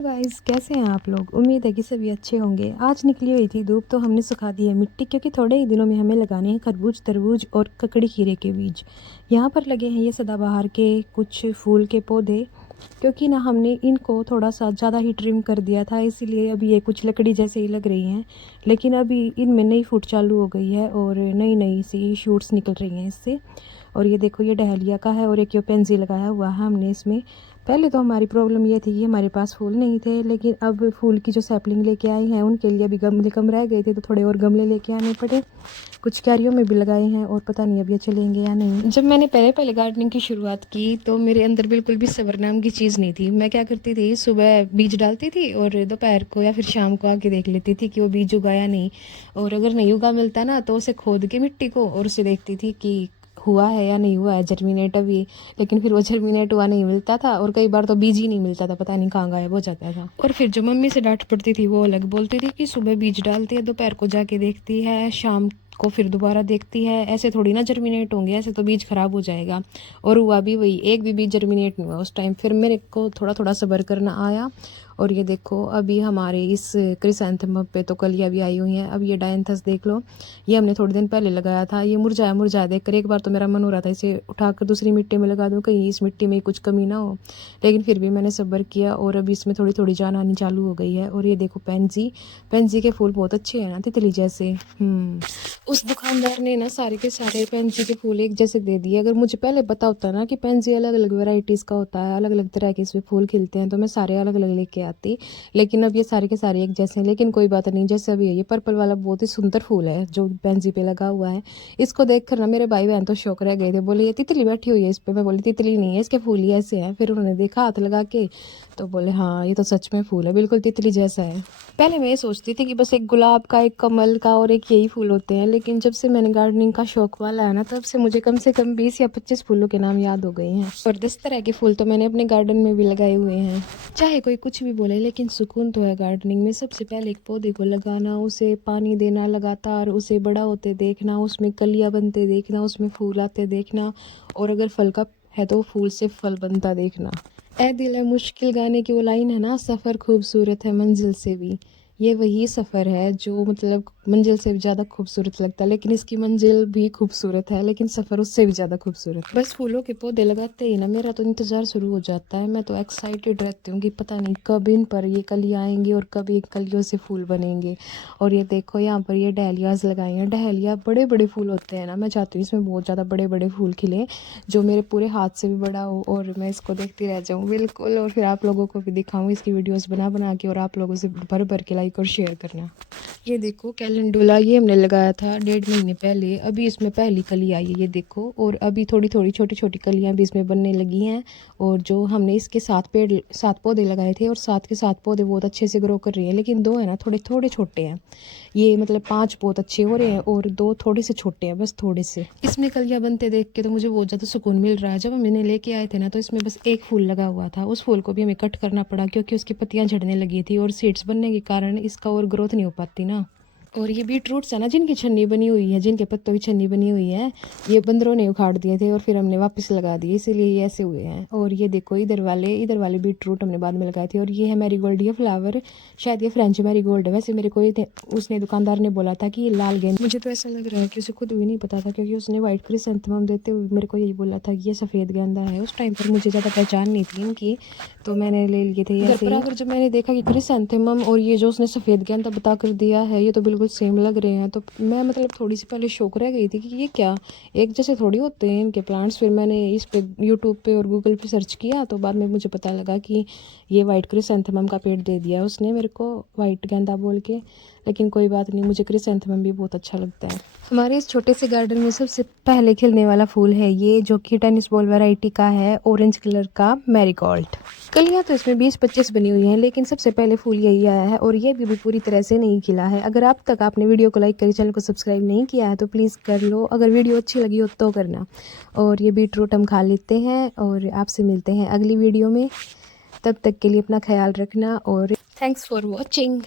Guys, कैसे हैं आप लोग। उम्मीद है कि सभी अच्छे होंगे। आज निकली हुई थी धूप तो हमने सुखा दी है मिट्टी, क्योंकि थोड़े ही दिनों में हमें लगाने हैं खरबूज, तरबूज और ककड़ी खीरे के बीज। यहाँ पर लगे हैं ये सदाबहार के कुछ फूल के पौधे, क्योंकि ना हमने इनको थोड़ा सा ज़्यादा ही ट्रिम कर दिया था, इसीलिए अभी ये कुछ लकड़ी जैसे ही लग रही हैं। लेकिन अभी इनमें नई फूट चालू हो गई है और नई नई सी शूट्स निकल रही हैं इससे। और ये देखो, ये डहलिया का है और एक ये पेंजी लगाया हुआ है हमने इसमें। पहले तो हमारी प्रॉब्लम ये थी कि हमारे पास फूल नहीं थे, लेकिन अब फूल की जो सैपलिंग लेके आई हैं उनके लिए अभी गमले कम रह गए थे, तो थोड़े और गमले लेके आने पड़े। कुछ क्यारियों में भी लगाए हैं और पता नहीं अब ये चलेंगे या नहीं। जब मैंने पहले पहले गार्डनिंग की शुरुआत की तो मेरे अंदर बिल्कुल भी सब्र नाम की चीज़ नहीं थी। मैं क्या करती थी, सुबह बीज डालती थी और दोपहर को या फिर शाम को आके देख लेती थी कि वो बीज उगा या नहीं। और अगर नहीं उगा मिलता ना तो उसे खोद के मिट्टी को और उसे देखती थी कि हुआ है या नहीं हुआ है जर्मिनेट अभी। लेकिन फिर वो जर्मिनेट हुआ नहीं मिलता था और कई बार तो बीज ही नहीं मिलता था, पता नहीं कहाँ गायब हो जाता था। और फिर जो मम्मी से डांट पड़ती थी वो अलग, बोलती थी कि सुबह बीज डालती है, दोपहर को जाके देखती है, शाम को फिर दोबारा देखती है, ऐसे थोड़ी ना जर्मिनेट होंगे, ऐसे तो बीज खराब हो जाएगा। और हुआ भी वही, एक भी बीज जर्मिनेट नहीं हुआ उस टाइम। फिर मेरे को थोड़ा थोड़ा सब्र करना आया। और ये देखो, अभी हमारे इस क्रिसैंथेमम पे तो कलियाँ भी आई हुई हैं। अब ये डायंथस देख लो, ये हमने थोड़े दिन पहले लगाया था। ये मुरझाया मुरझाया देखकर एक बार तो मेरा मन हो रहा था इसे उठाकर दूसरी मिट्टी में लगा दूं, कहीं इस मिट्टी में कुछ कमी ना हो। लेकिन फिर भी मैंने सब्र किया और अभी इसमें थोड़ी थोड़ी जान आनी चालू हो गई है। और ये देखो, पेंजी पेंजी के फूल बहुत अच्छे हैं ना, तितली जैसे। उस दुकानदार ने ना सारे के सारे पेंजी के फूल एक जैसे दे दिए। अगर मुझे पहले पता होता ना कि पेंजी अलग अलग वैरायटीज़ का होता है, अलग अलग तरह के इसमें फूल खिलते हैं, तो मैं सारे अलग अलग लेके आती। लेकिन अब ये सारे के सारे एक जैसे हैं। लेकिन कोई बात नहीं, जैसे अभी ये पर्पल वाला बहुत ही सुंदर फूल है जो पेंजी पे लगा हुआ है। इसको देख कर ना मेरे भाई बहन तो शौक रह गए थे, बोले ये तितली बैठी हुई है इस पे। मैं बोली तितली नहीं है, इसके फूल ही ऐसे हैं। फिर उन्होंने देखा हाथ लगा के तो बोले हाँ, ये तो सच में फूल है, बिल्कुल तितली जैसा है। पहले मैं ये सोचती थी कि बस एक गुलाब का, एक कमल का और एक यही फूल होते हैं, लेकिन जब से मैंने गार्डनिंग का शौक वाला है ना, तब से कम 20 या 25 फूलों के नाम याद हो गए हैं। और 10 तरह के फूल तो मैंने अपने गार्डन में भी लगाए हुए हैं। चाहे कोई कुछ भी बोले, लेकिन सुकून तो है गार्डनिंग में। सबसे पहले एक पौधे को लगाना, उसे पानी देना लगातार, उसे बड़ा होते देखना, उसमें कलियां बनते देखना, उसमें फूल आते देखना, और अगर फल का है तो फूल से फल बनता देखना। ए दिल है मुश्किल गाने की वो लाइन है ना, सफ़र खूबसूरत है मंजिल से भी। ये वही सफ़र है जो मतलब मंजिल से भी ज़्यादा खूबसूरत लगता है, लेकिन इसकी मंजिल भी खूबसूरत है, लेकिन सफ़र उससे भी ज़्यादा खूबसूरत। बस फूलों के पौधे लगाते ही ना मेरा तो इंतज़ार शुरू हो जाता है। मैं तो एक्साइटेड रहती हूँ कि पता नहीं कब इन पर ये कलियाँ आएंगी और कब ये कलियों से फूल बनेंगे। और ये देखो, यहाँ पर ये डहलियाज़ लगाई हैं। डहलिया बड़े बड़े फूल होते हैं ना, मैं चाहती हूँ इसमें बहुत ज़्यादा बड़े बड़े फूल खिले, जो मेरे पूरे हाथ से भी बड़ा हो और मैं इसको देखती रह जाऊँ बिल्कुल। और फिर आप लोगों को भी दिखाऊँ इसकी वीडियोस बना बना के, और आप लोगों से भर भर के लाइक और शेयर करना। ये देखो कैलेंडुला, ये हमने लगाया था 1.5 महीने पहले। अभी इसमें पहली कली आई है, ये देखो। और अभी थोड़ी थोड़ी छोटी छोटी कलियां भी इसमें बनने लगी हैं। और जो हमने इसके 7 पौधे लगाए थे, और 7 के 7 पौधे बहुत अच्छे से ग्रो कर रही है, लेकिन 2 है ना थोड़े थोड़े छोटे हैं। ये मतलब 5 बहुत अच्छे हो रहे हैं और 2 थोड़े से छोटे हैं, बस थोड़े से। इसमें कलियां बनते देख के तो मुझे बहुत ज़्यादा सुकून मिल रहा है। जब हम इन्हें लेके आए थे ना, तो इसमें बस एक फूल लगा हुआ था। उस फूल को भी हमें कट करना पड़ा, क्योंकि उसकी पत्तियां झड़ने लगी थी और सीड्स बनने के कारण इसका और ग्रोथ नहीं हो पाती ना। और ये बीटरूट्स है ना, जिनकी छन्नी बनी हुई है, जिनके पत्तों की छन्नी बनी हुई है, ये बंदरों ने उखाड़ दिए थे और फिर हमने वापस लगा दिए, इसीलिए ये ऐसे हुए हैं। और ये देखो, इधर वाले बीटरूट हमने बाद में लगाए थे। और ये है मैरीगोल्ड, ये फ्लावर शायद ये फ्रेंच मैरीगोल्ड है। वैसे मेरे को ये उसने दुकानदार ने बोला था कि ये लाल गेंद। मुझे तो ऐसा लग रहा है कि उसे खुद भी नहीं पता था, क्योंकि उसने व्हाइट क्रिसैंथेमम देते हुए मेरे को यही बोला था कि ये सफ़ेद गेंदा है। उस टाइम पर मुझे ज़्यादा पहचान नहीं थी इनकी, तो मैंने ले लिए थे ऐसे ही। अगर जब मैंने देखा कि क्रिसैंथेमम और ये जो उसने सफ़ेद गेंदा बता कर दिया है, ये तो बिल्कुल सेम लग रहे हैं, तो मैं मतलब थोड़ी सी पहले शौक रह गई थी कि ये क्या, एक जैसे थोड़ी होते हैं इनके प्लांट्स। फिर मैंने इस पे यूट्यूब पे और गूगल पे सर्च किया, तो बाद में मुझे पता लगा कि ये वाइट क्रिसैंथेमम का पेड़ दे दिया उसने मेरे को, वाइट गेंदा बोल के। लेकिन कोई बात नहीं, मुझे क्रिसैंथेमम भी बहुत अच्छा लगता है। हमारे इस छोटे से गार्डन में सबसे पहले खिलने वाला फूल है ये, जो कि टेनिस बॉल वैरायटी का है, ऑरेंज कलर का मैरीगोल्ड। कलियां तो इसमें 20-25 बनी हुई हैं, लेकिन सबसे पहले फूल यही आया है, और ये भी पूरी तरह से नहीं खिला है। अगर अब तक आपने वीडियो को लाइक करी, चैनल को सब्सक्राइब नहीं किया है तो प्लीज़ कर लो। अगर वीडियो अच्छी लगी हो तो करना। और ये बीटरूट हम खा लेते हैं, और आपसे मिलते हैं अगली वीडियो में। तब तक के लिए अपना ख्याल रखना, और थैंक्स फॉर वॉचिंग।